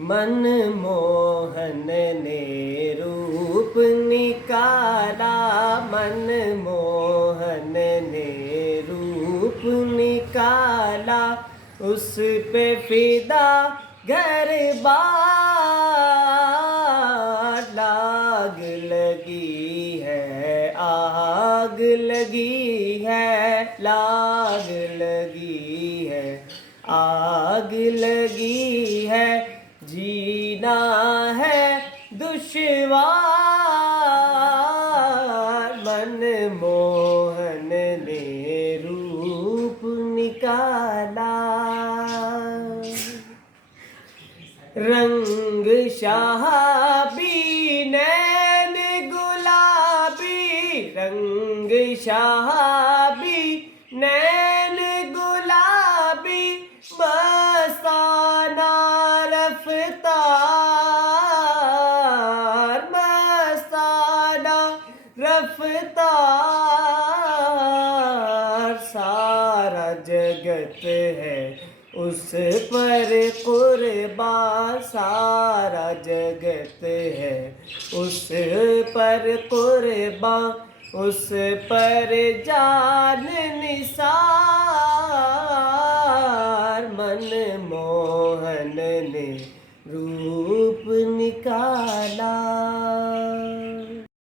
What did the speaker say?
मनमोहन ने रूप निकाला, मनमोहन ने रूप निकाला, उस पे फिदा घर बार। लाग लगी है, आग लगी है, लाग लगी है, आग लगी है, जीना है दुश्वार। मनमोहन ने रूप निकाला, रंग शहाबी नैन गुलाबी, रंग शहाबी नैन गुलाबी, मस्ताना रफ्तार, मस्ताना रफ्तार। सारा जगत है उस पर कुर्बान, सारा जगत है उस पर कुर्बान, उस पर जान निसार।